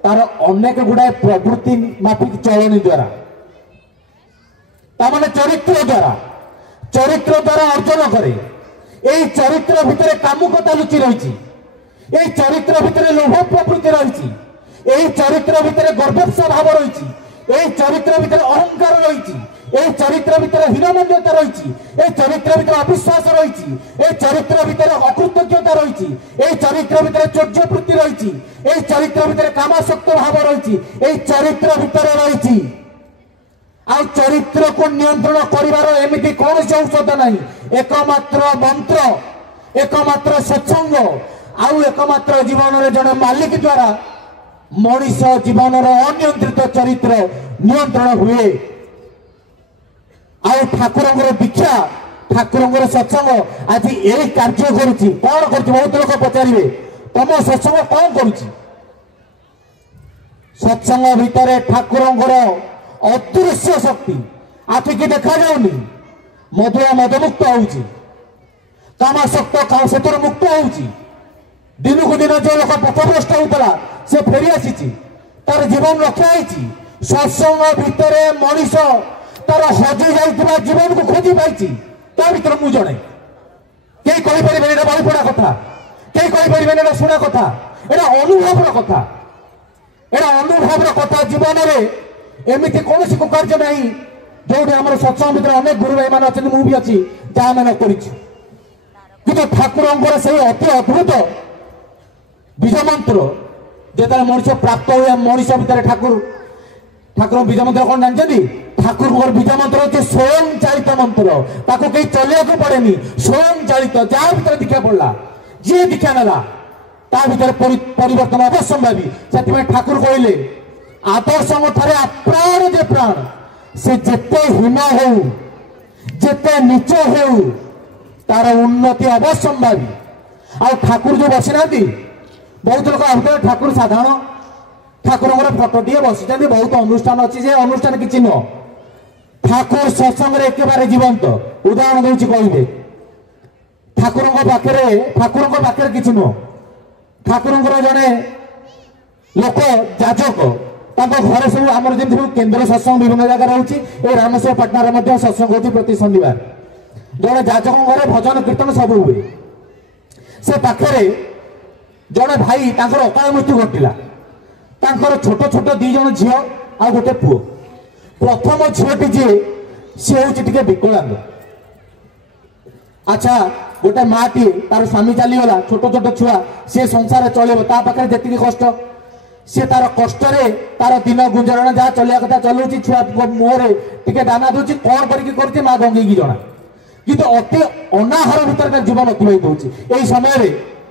तार अनेक गुड़ाए प्रवृत्ति माफिक चलनी द्वारा तार चरित्र द्वारा अर्जन करे। यही चरित्र भितर कामुकता लुचि रही चरित्र भितर लोभ प्रवृत्ति रही चरित्र भितर गर्भोत्सा भाव रही चरित्र भितर अहंकार रही चरित्र भितर हीनमन्यता रही चरित्र भितर अविश्वास रही चरित्र भितर अकृतज्ञता रही चरित्र भितर चौर्यवृत्ति रही चरित्र भितर कामासक्त भाव रही चरित्र भितर रही आ चरित्र को नियंत्रण करिवार एमिति कौन से औषध नहीं एकमात्र मंत्र एकमात्र सत्संग आउ एकमात्र जीवन में जड़े मालिक द्वारा मनीष जीवन अनियंत्रित चरित्र नियंत्रण हुए। आउ ठाकुर दीक्षा ठाकुर सत्संग आज यही कार्य करुच्ची कौन कर बहुत लोग पचारे तुम सत्संग कौन करुच्ची सत्संग भितर ठाकुर अदृश्य शक्ति आखिकी देखा जाऊनी मधुआ मदमुक्त होउची कामासक्त से मुक्त होउची दिन को दिन जो लोग पथभ्रष्ट होता से फेरी आसी तार जीवन रक्षा होती सत्संग भितर मनीष तार हजि जाइथिबा जीवन को खोजी पाई ता भीतर मु जणे कई कहि परिबे एटा बड़ी पड़ा कथा कई कहि परिबे एटा सुना कथा एटा अनुभव कथा एटा अनुभव कथा जीवन में एमिति कौन कुकार्य नहीं जो आम सत्संग भितर अनेक गुरु भाई मान अच्छे मुझे अच्छी जहाँ मैंने कि ठाकुर से अति अद्भुत बीज मंत्र जो मनुष्य प्राप्त हुए मनुष्य भितर ठाकुर ठाकुर बीज मंत्र कौन जानते ठाकुर बीज मंत्र हूँ स्वयं चालित मंत्र ताको कहीं चलिया पड़ेनी स्वयं चालित जहाँ भीतर दीक्षा पड़ा जी दीक्षा नेला ता भीतर परिवर्तन अवश्यम्भावी से ठाकुर कहले आदर्श ठारे अप्राण जे प्राण से जेते हीन हो जेते नीच हो तार उन्नति अवश्यम्भावी आ ठाकुर जो बसी ना बहुत लोग भावते ठाकुर साधारण ठाकुर फटो टे बसी बहुत अनुष्ठान अच्छी से अनुष्ठान किसी नुह ठाकुर सत्संग एकेबारे जीवंत उदाहरण दूसरी कहे ठाकुर पाखे किसी नुह ठाकुर जड़े लोक जाजक घर सब आम जमी केन्द्र सत्संग विभिन्न जगह रोचे रामेश्वर पटना सत्संग होती प्रति शनिवार जड़े जाजक घर भजन कीर्तन सब हुए से पाखे जड़े भाई अकाल मृत्यु घटला छोट छोट दी जन झी आ गोटे पुओ प्रथम झीटी जी सी हूँ विकलांग अच्छा गोटे माँ टी तार स्वामी चलीगला छोट छोट छुआ सी संसार चलो ता पाखे जी कष्ट सी तार कष्ट तार दिन गुंजरण जहाँ चलिया कथा चलाऊँ छुआ मुहर टे दाना दूसरी कौन कर माँ गंगेकी जना कि अति अनाहार भितर जीवन अतिबाहित होती समय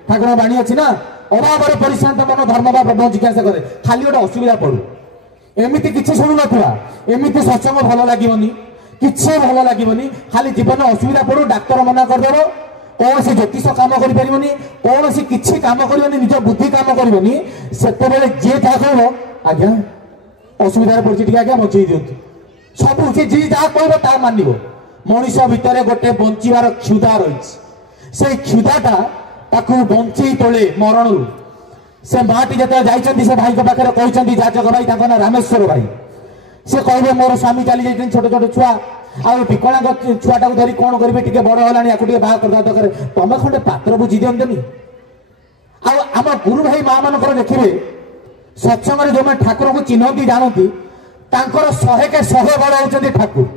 ठाकुर बाणी अच्छी ना अभाव परिश्रांत मन धर्म ब्रह्म जिज्ञासा करे खाली गोटे असुविधा पड़ू एमती किसी शुणु ना एमती सत्संग भल लगे किसी भल लगे खाली जीवन असुविधा पड़ू डाक्तर मना करदेव कौन सी ज्योतिष कम कर कौन सी किसी कम कर निज बुद्धि कम कर से जी जहाँ कह आज्ञा असुविधा पड़ी आज्ञा बचे दिंतु सब जी जहाँ कह मान मनीष भितर गोटे बंचार क्षुधा रही से क्षुधाटा ताकू बंचे तोले मरण से माटी जो जाइए से भाई पाखे कहते जाचक भाई ना रामेश्वर भाई से कहे मोर स्वामी चली जाइए छोट छोट छुआ आ विकलांग छुआटा धरी कौन करेंगे टे बड़ है बाहर करदा दरकार तुम खंडे पात्र बुझी दिंतनी आम गुरु भाई माँ मान देखिए सत्संग जो ठाकुर को चिन्हती जानती तांकर 100 के 100 बड़ होती ठाकुर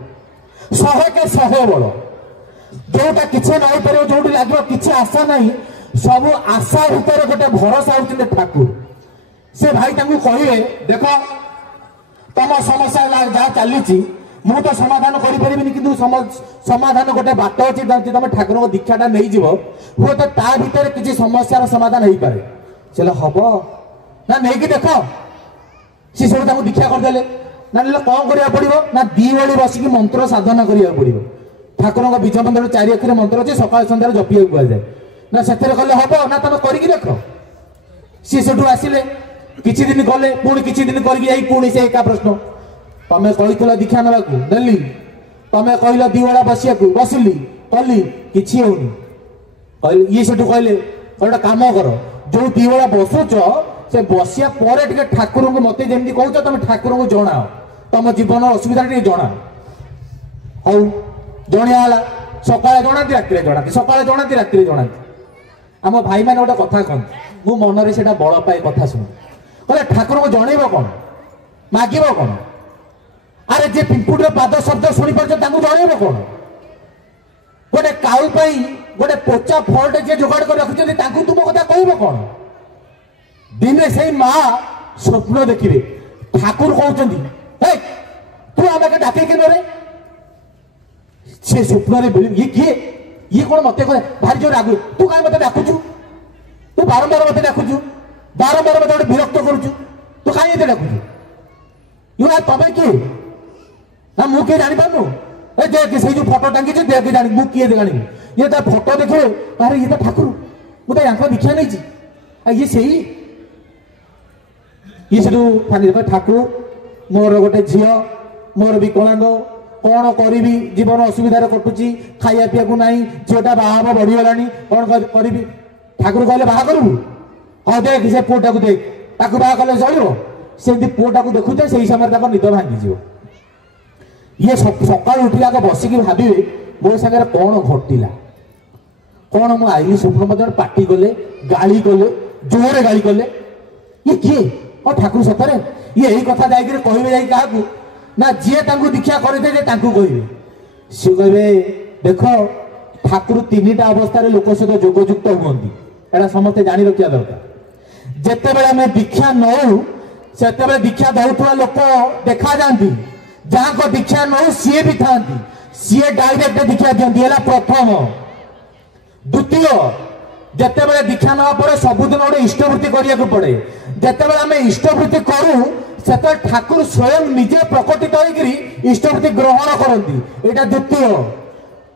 100 के 100 बड़ जोटा किसी नहीं पार जो लगे किसी आशा नहीं सब आशा भितर गोटे भरोसा होते ठाकुर से भाई कहे देख तुम समस्या जहाँ चली मु तो समाधान करें समाधान गोटे बाट अच्छी तुम ठाकुर दीक्षाटा नहीं जीव हुए तो ता भीतर किसी समस्यार समाधान हो पाए चल हम ना नहीं देख सी सब दीक्षा करदे ना कौन करा पड़ो ना दी ओली बसिक मंत्र साधना करा पड़ो ठाकुर बीज मंत्र 4 अक्षर मंत्र अच्छे सकाल सन्धार जपिया कहुए ना से कले हम ना तुम कर देख सी से आसिले किसी दिन गले पुणी किसी दिन कर से एका प्रश्न तुम्हें कही दीक्षा ना देली तुम्हें कहल दिवाला बसिया बसिली कली कि होनी ये से कहले गोटे कम कर जो दिवाला बसुच से बसिया पर ठाकुर को मत जमी कह तुम ठाकुर को जनाओ तुम जीवन असुविधा जना हौ जणियाला सकाଳେ ଜଣାନ୍ତି ରାତିରେ ଜଣାନ୍ତି ସକାଳେ ଜଣାନ୍ତି ରାତିରେ ଜଣାନ୍ତି ଆମ ଭାଇ ମାନେ ଗୋଟେ କଥା କହନ୍ତି ମୁଁ ମନରେ ସେଟା ବଳ ପାଏ କଥା ଶୁଣି କହିଲେ ଠାକୁରଙ୍କୁ ଜଣେଇବ କଣ ମାଗିବ କଣ ଆରେ ଯେ ପିମ୍ପୁଡ଼ିର ପାଦ ଶବ୍ଦ ଶୁଣି ପାରୁଛ ତାଙ୍କୁ ଜଣେଇବ କଣ गोटे काउ गोटे पोचा फलटे जे जोगाड़ कर रखिछन्ति ताकू तुम कथा कहबो कोन दिने से माँ स्वप्न देखिबे ठाकुर कहउछन्ति हे तू आमे के डाके के नरे से स्वप्न रे ये किए ये कोन मते कहे भारी जो रागु तू काहे मते डाकुछु तू तू बारंबार मत डाकुचु बारंबार मत गोटे विरक्त करुचु तू कहीं ये डाकुचु यू तमें किए ना मु किए जानी पारनु ए देख से जो फोटो टांगी देख जानी मु किए जानी ये तो फोटो देखे अरे ये तो ठाकुर मुझे यहाँ दीक्षा नहीं ये सही ये सब ठाकुर मोर गोटे झी मोर विकलांग कौन करी जीवन असुविधार कटुची खाया पीया को नहीं झीटा बाहा बढ़ीगला कौन करी ठाकुर कहले बाहा करू हाँ देख से पुओटा को देख ताकू बाहा कले चलो से पुओटा को देखुचे से समय निद भांगी ये सका उठिला बसिक भावे मो सागर कौन घटला कौन मु आई स्वप्न मत पार्टी कले गाड़ी कले जोरे गाड़ी कले ये किए और ठाकुर सतरे ये यही कथा जाकर कहे जा क्या ना जी दीक्षा करते कहे सी कहे देख ठाकुर तीन टा अवस्था लोक सहित जोगयुक्त हुए एटा समस्ते जानी रखा दरकार जिते आम दीक्षा नौ से दीक्षा दौथुआ लोक देखा जाती जहाँ को दीक्षा नौ सी भी था सी डायरेक्ट दीक्षा दिखती है प्रथम द्वितीय जिते बड़े दीक्षा ना पड़े सबुदिन गोटे इष्टवृत्ति करने पड़े जिते आम इष्टवृत्ति करूँ से ठाकुर स्वयं निजे प्रकटित होकर इष्टवृत्ति ग्रहण करती यहाँ द्वितीय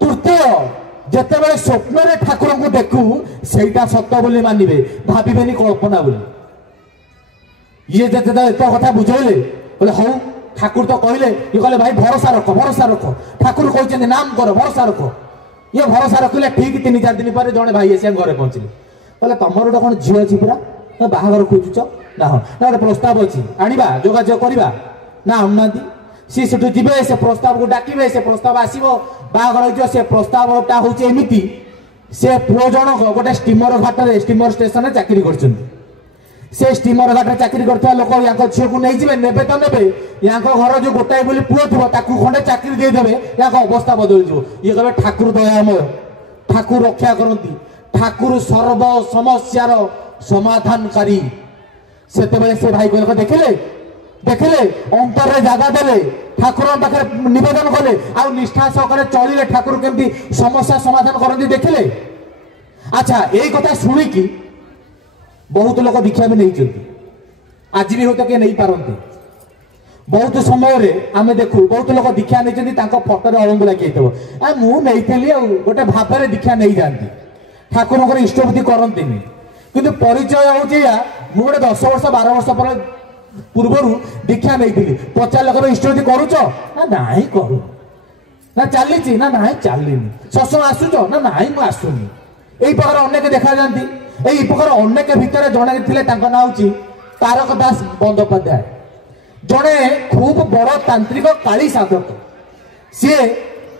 तृतीय जिते बड़े स्वप्न ठाकुर को देखू सेटा सत बोली मानवे भावे कल्पना बोली ये जिते एत कथा बुझेले बोले हौ ठाकुर तो कहले ये कहले भाई भरोसा रख ठाकुर कहते नाम कर भरोसा रख ये भरोसा रखिले ठीक 3-4 दिन पर जड़े भाई आसी घरे पहुंचले कहले तुम गोटे कौन झील अच्छी पूरा बाहागर खोजुच ना हाँ ना गोटे प्रस्ताव अच्छी आनिबा जोगाजोग करवा ना आनुना सी से जीवे से प्रस्ताव को डाकिबे से प्रस्ताव आसो बाहागर से प्रस्तावटा हूँ एमती से पुओ जनक गोटे स्टीमर घाटे स्टीमर स्टेशन चाकरी कर से स्टीमर घाटे चाकरी करता लोक या झील को नहीं जाए ने तो ने या घर जो गोटाए बोली पुओ थो खंडे चाकरी देदेवे या अवस्था बदल जाओ ये कहे ठाकुर दयामय ठाकुर रक्षा करती ठाकुर सर्व समस्यार समाधानकारी से भाई कह देखिले देखिले अंतर जगह देले ठाकुर पाखे नवेदन कले आ निष्ठा सहकारे चलिले ठाकुर केमती समस्या समाधान करती देखिले अच्छा यही कथा शुणिकी बहुत लोग दीक्षा भी नहीं आज भी होता किए नहीं पारती बहुत समय आम देखू बहुत लोग दीक्षा नहीं फटोरे अड़ंग लगे मुझे गोटे भाव दीक्षा नहीं जाती ठाकुर इष्टवृत्ति करती कि परिचय हूँ मुझे 10 वर्ष 12 वर्ष पर पूर्वर दीक्षा नहीं पचार लोग इष्टवृत्ति करुच ना करू ना चली ना चलनी सत्संग आसुच ना आसुनी यही प्रकार अनेक देखा जाती यही प्रकार अनेक भितर जड़े थे ना हूँ तारक दास बंदोपाध्याय जड़े खूब बड़ तांत्रिक काली साधक सी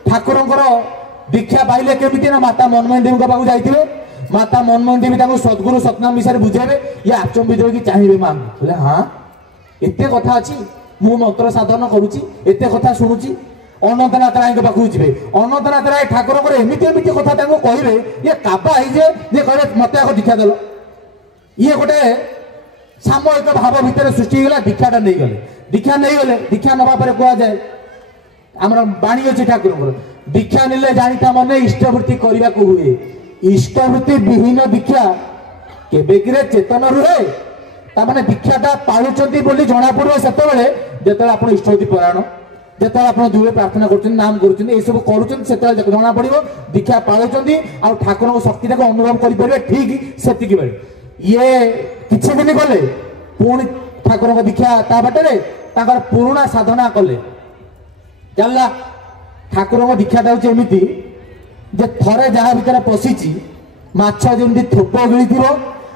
ठाकुर दीक्षा पाइले केमी ना माता मनमोहन देवी पाक जाइए माता मनमोहन देवी सद्गुरु सतनाम विषय बुझेबे ये आचंबित होगी चाहिए माँ बोले हाँ एत कथा अच्छी मु मंत्र साधन करुच्ची एत कथा शुणुची अनंतनाथ राय पाक जी अनंतनाथ राय ठाकुर एमती एमती कथा कहे ये काबा ये कहे मत आग दीक्षा देल ये गोटे सामूहिक भाव भितर सृष्टि होगा दीक्षाटा नहीं गले दीक्षा नवा कह जाए आम बाणी अच्छी ठाकुर दीक्षा निले जानी मैंने इष्टवृत्ति करने को हुए इष्टवृत्ति विहीन दीक्षा केबेकिरे चेतन रुहे तामाने दीक्षाटा पालुचंती बोली जना पड़ो से जिते आप इष्टवृत्ति परायण जिते आप दूरे प्रार्थना कर नाम कर जना पड़ो दीक्षा पालुचंती आ ठाकुर शक्ति अनुभव करेंगे ठीक से ये किसी दिन गले पुणी ठाकुर दीक्षा ता बाटे पुराणा साधना कले जानला ठाकुर दीक्षाटा हूँ एमती जे थरे जहाँ भितर पशिची माछ जमी थोप गिड़ी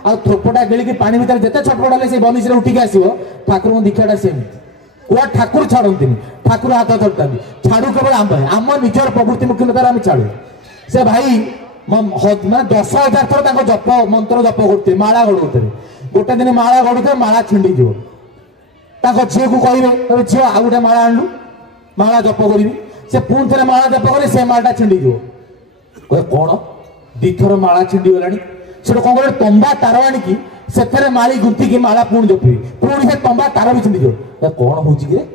आ थोपटा गिड़ी पानी भितर जिते छटपट हेल्ले से बनिश उठिक आसो ठाकुर दीक्षाटा सेमती कुआ ठाकुर छाड़ती ठाकुर हाथ धरता छाड़ू केवल आम निजर प्रवृत्ति मुख्यतार आम छाड़ू से भाई मैं 10,000 थर जप मंत्र जप करते माला गढ़ुते गोटे दिन माला गढ़ुते माला छिंडी जीव झील को कहे झील आ गए माला आणलु माला जप करी से पुणी थे माला जप कर से मालाटा छिंडी जीव कहे कौन दिथर माला छिंडी गलानी से कौन करे तंबा तार आणिकी से माली गुंथिकी माला पुणी जपी पुणी से तंबा तार भी छिंडी जीव कौन हूँ कि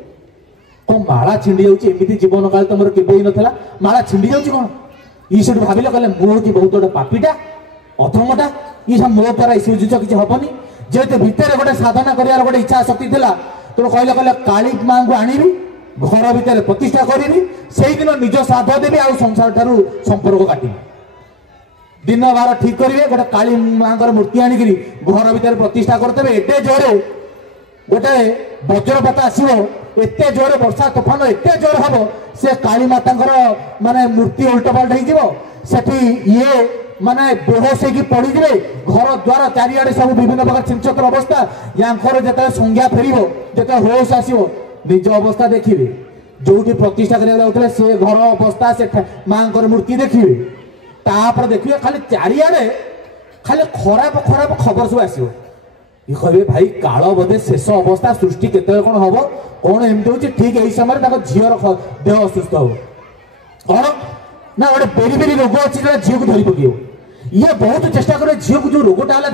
कौन माला छिंडी जाती जीवन काल तुम केवे ना माला छिंडी जाऊँ कौन ये भाविले कहले मुझे बहुत गोटे पापीटा अधमटा ये सब मो द्वारा सब जिन किसी हेनी जेहेतु भितर गोटे साधना करार गोटे इच्छा शक्ति थी तो कहले कहले काली माँ को आनिबी घर भितर प्रतिष्ठा करी से दिन निज श्राद्ध देवी आ संसार ठारू संपर्क काटी दिन बार ठीक करेंगे गोटे काली माँ मूर्ति आणिक घर भितर प्रतिष्ठा करते एटे जोरे गोटे वज्रपात आसो एत जोरे वर्षा तोफान एत जोर हम से काली माता माने मूर्ति उल्टपाल्ट होठी ये माने बेहोश होगी पड़ी जाए घर द्वार चारिआडे सब विभिन्न प्रकार छिंचतर अवस्था यार जो संज्ञा फेर जो होश आसो निज अवस्था देखिए जो प्रतिष्ठा करा से घर अवस्था से माँ मूर्ति देखिए तापर देखिए खाली चारिआडे खाली खराब खराब खबर सब आसो ये कहे भाई काल बोधे शेष अवस्था सृष्टि केत कौन हम कौन एमती हो ठीक यही समय झीर देह असुस्थ हो कौन ना गोटे बेरी बेरी रोग अच्छी झील को धरी पक ये बहुत चेष्टा करे झील को जो रोगटा है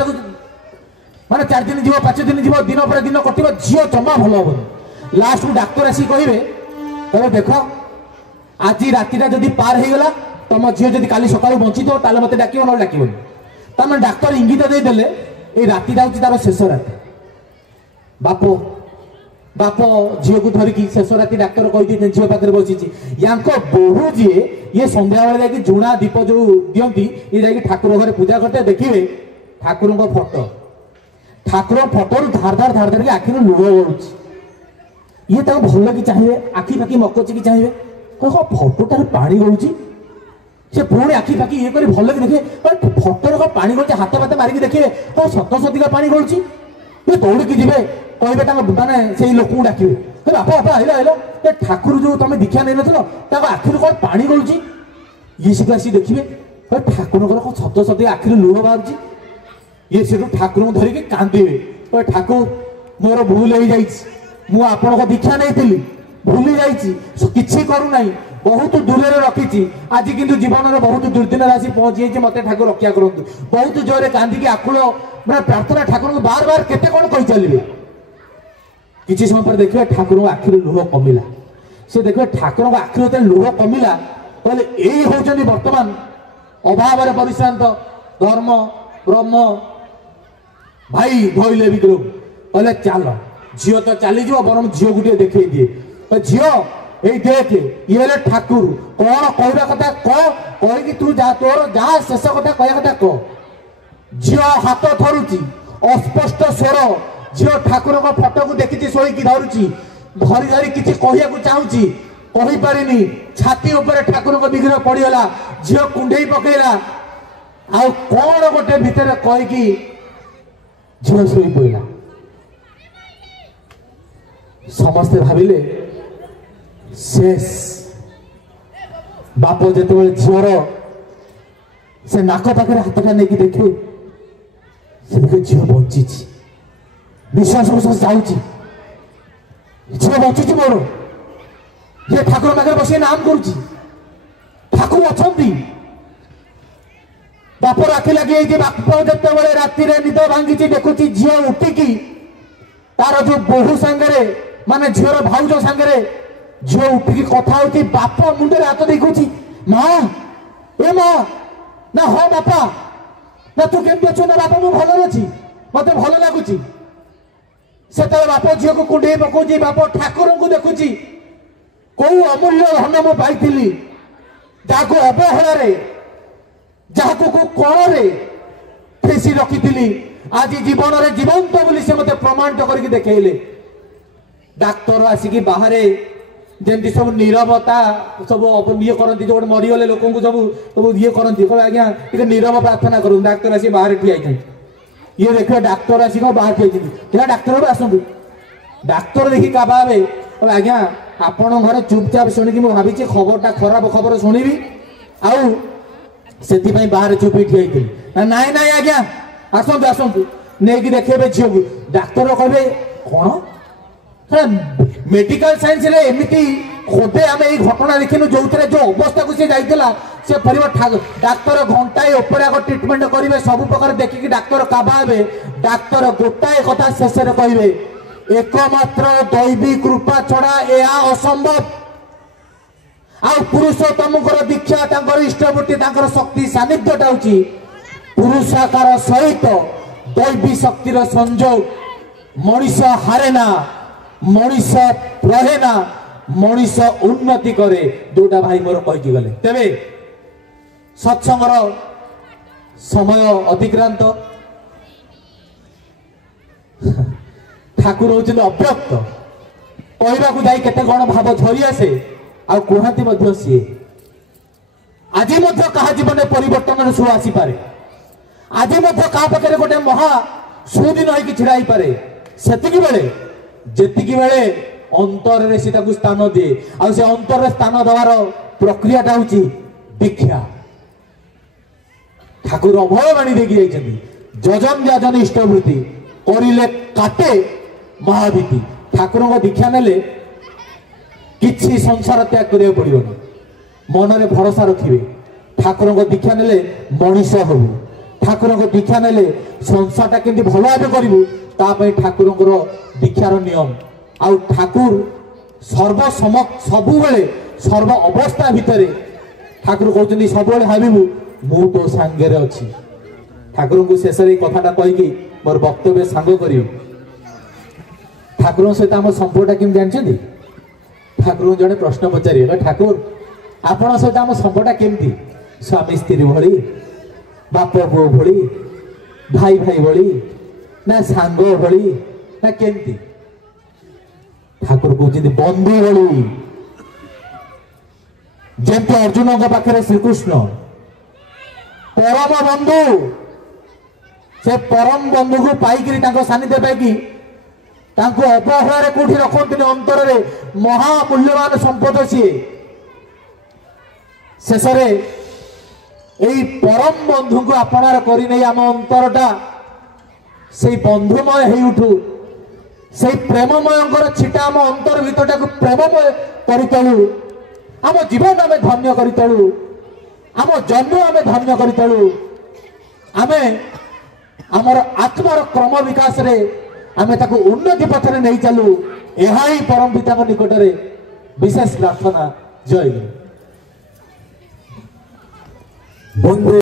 माने 4 दिन जीव 5 दिन जीव दिन पर दिन कट झील जमा भल हम लास्ट को डाक्तर आसी कहे देख आज रातिटा जदि पार हो गला तुम झील जब काली सकाल बंची थो ताले मत डाक ना डाक तमें डाक्तर इंगित देदेले ये रातिटा हूँ तार शेष राति बाप बाप झील को धरिकी शेष राति डाक्तर कही झील पाखे बसी या बोहू जी ये संध्या बेले जाकि जुणा दीप जो दिखती ये जाकि ठाकुर घर पूजा करते देखिए ठाकुर फोटो ठाकुर फोटो धार धार धार धार आखिर लुह गलुच ये भल कि चाहिए आखि पाखि मकची चाहिए कह फोटोटार पानी गलुची से पुणी आखि पाखि ये कर भल कि देखिए फोटोर पानी गलुचे हाथ बात मारिक देखिए कौन सत सतिका पानी गलुची ये दौड़िकी जी कहे माने से लोक डाक बापा बापा आइल आइल ठाकुर जो तुम दीक्षा नहीं नल आखिर कौन पानी गलुची ये सब आसी देखिए ठाकुर कौन सत सती आखिर लुह बाहर ये से ठाकुर को धरिकी कांदे ठाकुर मोर भूल हो जाइए आपन दीक्षा नहीं भूली जाइए करूना बहुत दूर रखी आज किंतु जीवन में बहुत दुर्दिन आसी पहुंची मत ठाकुर रक्षा करूँ बहुत जोरे कांदिकी आकुल मैं प्रार्थना ठाकुर को बार बार केते कौन कही चलिए किसी समय पर देखिए ठाकुर को आखिर लुह कमिला से देखिए ठाकुर को आखिर जो लुह कमिला कहले यही होचंदी वर्तमान अभाव परिश्रांत धर्म ब्रह्म भाई धोइले विग्रह कहले चल झील तो चली बरम झील को देखे दिए झील ये देख ये ठाकुर कौन कहवा कथा कह तू जा तोर जहाँ शेष कथा कह कथा कह झील हाथ धरुची अस्पष्ट स्वर झील ठाकुर फोटो को देखी शोक धरुची धरी धरी किसी कहू चाहूँगी कहीपारिनी छाती उपर ठाकुर विग्रह पड़गला झील कुंडे पकईला आ कौन गोटे भितर कहीकि झील शोई पड़ा समस्ते भाविले शेष बाप जो झीर से नाक पाखे हाथटा नहीं देखे से देखे झील बंची विश्वास विश्वास जाऊँगी झील बंची मोर ये ठाकुर पाखे बस नाम करुच्ची ठाकुर अच्छा बाप आखि लगे बाप जिते राति निद भांगी देखुची झील उठिकी तार जो बोहू सांगे माने झीर भाउज सांगे झील उठिकी कथा होती बाप मुंडे हाथ देखुची माँ ए माँ ना हाँ बापा ना तू केमती अच्छु ना बापा मुझे भल अच्छी मत भल लगुच से बाप झील को कुंडे पकाउची बाप ठाकुर को देखुची कौ अमूल्य धन मु पाई जहाँ अवहेला जहाँ को कण फेसी रखी आज जीवन में जीवंत बोली से मत प्रमाणित करके देखले डाक्तर आसिकी बाहर जमी सब नीरवता सब ये करती जो मरीगले लोक सब सब ये करती आज्ञा टे नीरव प्रार्थना करूँ डाक्तर आसिक बाहर ठिया ये देखिए डाक्तर आसिक बाहर ठिया डाक्तर आसतु डाक्तर देखी काबावे आज्ञा आपण घर चुपचाप शुणिकी मुझे भावी खबरटा खराब खबर शुणिबी आउ से बाहर चुपी ठिया नाई नाई आज्ञा आसतु आसतु नहीं देखिए झील को डाक्तर कहे कौन मेडिकल साइंस एमती खोदे आम ये घटना देखिनु जो जो अवस्था को सी जाइला से डाक्तर घंटाए उपर आग ट्रिटमेंट करेंगे सब प्रकार देखिकी डाक्तर काबावे डाक्तर गोटाए कथा शेष कहे एकमात्र दैवी कृपा छड़ा यह असंभव आ पुरुषोत्तम दीक्षा इष्टमूर्ति शक्ति सानिध्यटा हूँ पुरुषाकार सहित दैवी शक्तिर संजोग मनीष हारे ना मनीष रहे ना मनीष उन्नति करे जोटा भाई मोर कही गले तेरे सत्संगर समय अतिक्रांत ठाकुर होउछन अव्यक्त कहवाक जाई केते कोन भाव झरी आसे आ कुहाती मध्य सी आज मध्य कहा जीवन परिवर्तन सु आसी पारे आज मध्य कहा पाखे गोटे महा सुदिन होई छिड़ाई पारे सेतिकी बेले जेतिकी बेले अंतर रे से ताकू स्थान दिए आ से अंतर रे स्थान दवार प्रक्रियाटा होची दीक्षा ठाकुर अभयवाणी देखी जाइछन्ती जजन जाजन इष्टवृत्ति करिले काटे महाभीति ठाकुर को दीक्षा नेले किछि संसार त्याग करिया पड़िबनी मन रे भरोसा रखिबे ठाकुर को दीक्षा नेले मनीष होबु ठाकुर को दीक्षा नेले संसारटा केंति भलो भाबे करिवु ता पई ठाकुर को दीक्षार नियम आ ठाकुर सर्व सबु बेले सर्व अवस्था भितरे ठाकुर कहते सब भावु मु तो सांगे अच्छी ठाकुर को शेष कथाटा कहीकि मोर वक्तव्य सांग कर ठाकुर सहित आम संपर्कटा केम जानते ठाकुर जड़े प्रश्न पचारे ठाकुर आपण सहित आम संपर्कटा केमती स्वामी स्त्री भली बाप पुओ भली भाई भाई भली ना सांग भली ना केमती ठाकुर कहते बंधु भली जमती अर्जुन पाखे श्रीकृष्ण परम बंधु से परम बंधु को पाइकरी सानिध्य पाइकी अपहर कौटी रखते अंतर में महामूल्यवान संपद सी शेष यही परम बंधु को आपणार करने आम अंतरटा से बंधुमय हो उठू से प्रेममय छिटा आम अंतर भीतरटा को प्रेममय करतलु आम जीवन आम धन्य करतलु आम जन्म आम धन्य करतलु आम आमर आत्मार क्रम विकास रे आमे ताको उन्नति पथरे नहीं चलू यह ही परम पिता निकट में विशेष प्रार्थना जय गुरु।